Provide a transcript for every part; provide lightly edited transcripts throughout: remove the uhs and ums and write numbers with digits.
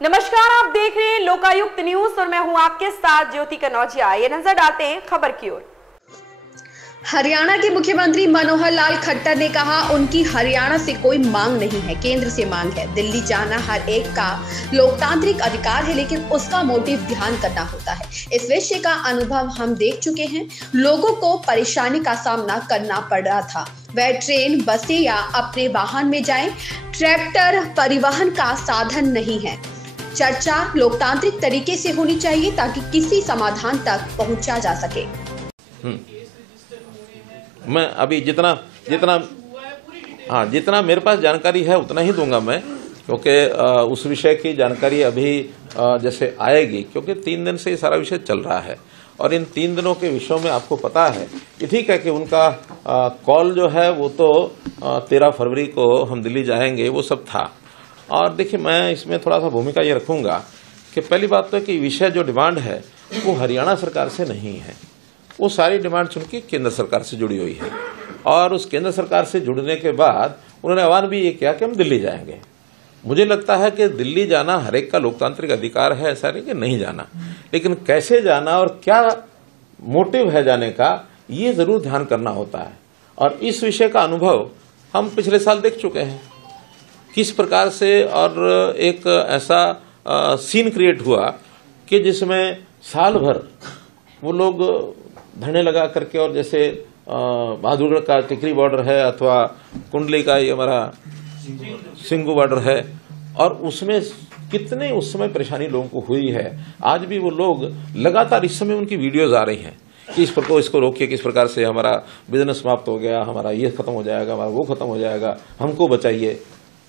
नमस्कार, आप देख रहे हैं लोकायुक्त न्यूज और मैं हूं आपके साथ ज्योति कनौजिया। ये नजर डालते हैं खबर की ओर। हरियाणा के मुख्यमंत्री मनोहर लाल खट्टर ने कहा, उनकी हरियाणा से कोई मांग नहीं है, केंद्र से मांग है। दिल्ली जाना हर एक का लोकतांत्रिक अधिकार है, लेकिन उसका मोटिव ध्यान करना होता है। इस विषय का अनुभव हम देख चुके हैं। लोगों को परेशानी का सामना करना पड़ रहा था, वह ट्रेन, बसें या अपने वाहन में जाएं। ट्रैक्टर परिवहन का साधन नहीं है। चर्चा लोकतांत्रिक तरीके से होनी चाहिए ताकि किसी समाधान तक पहुंचा जा सके। मैं अभी जितना मेरे पास जानकारी है उतना ही दूंगा मैं, क्योंकि उस विषय की जानकारी अभी जैसे आएगी, क्योंकि 3 दिन से ये सारा विषय चल रहा है और इन 3 दिनों के विषयों में आपको पता है कि ठीक है कि उनका कॉल जो है वो तो 13 फरवरी को हम दिल्ली जाएंगे, वो सब था। और देखिए, मैं इसमें थोड़ा सा भूमिका ये रखूंगा कि पहली बात तो है कि विषय जो डिमांड है वो हरियाणा सरकार से नहीं है, वो सारी डिमांड चूंकि केंद्र सरकार से जुड़ी हुई है। और उस केंद्र सरकार से जुड़ने के बाद उन्होंने आह्वान भी ये किया कि हम दिल्ली जाएंगे। मुझे लगता है कि दिल्ली जाना हर एक का लोकतांत्रिक अधिकार है, ऐसा नहीं कि नहीं जाना, लेकिन कैसे जाना और क्या मोटिव है जाने का, ये जरूर ध्यान करना होता है। और इस विषय का अनुभव हम पिछले साल देख चुके हैं किस प्रकार से, और एक ऐसा सीन क्रिएट हुआ कि जिसमें साल भर वो लोग धरने लगा करके, और जैसे बहादुरगढ़ का टिकरी बॉर्डर है अथवा कुंडली का ये हमारा सिंगू बॉर्डर है, और उसमें कितने उस समय परेशानी लोगों को हुई है। आज भी वो लोग लगातार, इस समय उनकी वीडियोज आ रही हैं कि इस प्रकार इसको रोकिए, किस प्रकार से हमारा बिजनेस समाप्त हो गया, हमारा ये खत्म हो जाएगा, हमारा वो खत्म हो जाएगा, हमको बचाइए।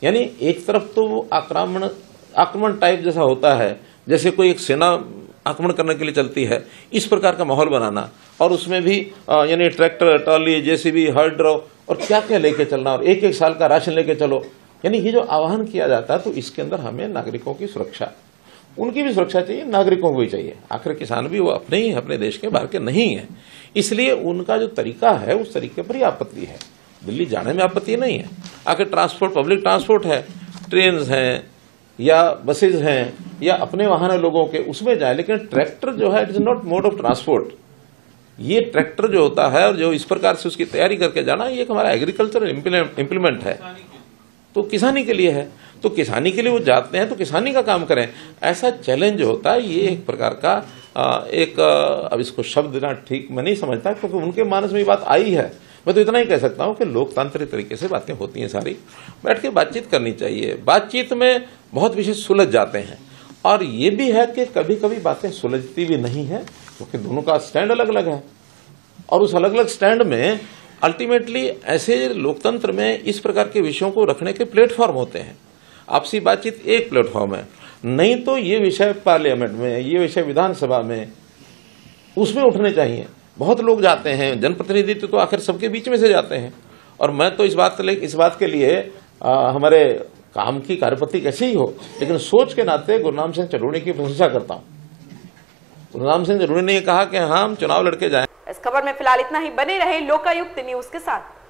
यानी एक तरफ तो वो आक्रमण टाइप जैसा होता है, जैसे कोई एक सेना आक्रमण करने के लिए चलती है, इस प्रकार का माहौल बनाना, और उसमें भी यानी ट्रैक्टर, ट्रॉली, जेसीबी, हर्ड और क्या क्या लेके चलना, और एक साल का राशन लेके चलो। यानी ये जो आह्वान किया जाता है, तो इसके अंदर हमें नागरिकों की सुरक्षा, उनकी भी सुरक्षा चाहिए, नागरिकों को भी चाहिए। आखिर किसान भी वो अपने ही, अपने देश के बाहर के नहीं है, इसलिए उनका जो तरीका है उस तरीके पर ही आपत्ति है। दिल्ली जाने में आपत्ति नहीं है। आखिर ट्रांसपोर्ट, पब्लिक ट्रांसपोर्ट है, ट्रेन हैं या बसेज हैं या अपने वाहन है लोगों के, उसमें जाए। लेकिन ट्रैक्टर जो है, it is not mode of transport. ये ट्रैक्टर जो होता है और जो इस प्रकार से उसकी तैयारी करके जाना, ये एक हमारा एग्रीकल्चर इम्प्लीमेंट है, तो किसानी के लिए है। तो किसानी के लिए वो जाते हैं तो किसानी का काम करें, ऐसा चैलेंज होता है। ये एक प्रकार का अब इसको शब्द देना ठीक मैं नहीं समझता, क्योंकि उनके मानस में ये बात आई है। मैं तो इतना ही कह सकता हूं कि लोकतांत्रिक तरीके से बातें होती हैं, सारी बैठ के बातचीत करनी चाहिए। बातचीत में बहुत विषय सुलझ जाते हैं, और ये भी है कि कभी कभी बातें सुलझती भी नहीं है, क्योंकि दोनों का स्टैंड अलग अलग है। और उस अलग अलग स्टैंड में अल्टीमेटली ऐसे लोकतंत्र में इस प्रकार के विषयों को रखने के प्लेटफॉर्म होते हैं। आपसी बातचीत एक प्लेटफॉर्म है, नहीं तो ये विषय पार्लियामेंट में, ये विषय विधानसभा में, उसमें उठने चाहिए। बहुत लोग जाते हैं, जनप्रतिनिधित्व तो आखिर सबके बीच में से जाते हैं। और मैं तो इस बात के लिए हमारे काम की कार्यपद्धति कैसे ही हो, लेकिन सोच के नाते गुरनाम सिंह चरूड़ी की प्रशंसा करता हूं। गुरनाम सिंह चरूड़ी ने कहा कि हाँ, हम चुनाव लड़के जाएं। इस खबर में फिलहाल इतना ही। बने रहे लोकायुक्त न्यूज के साथ।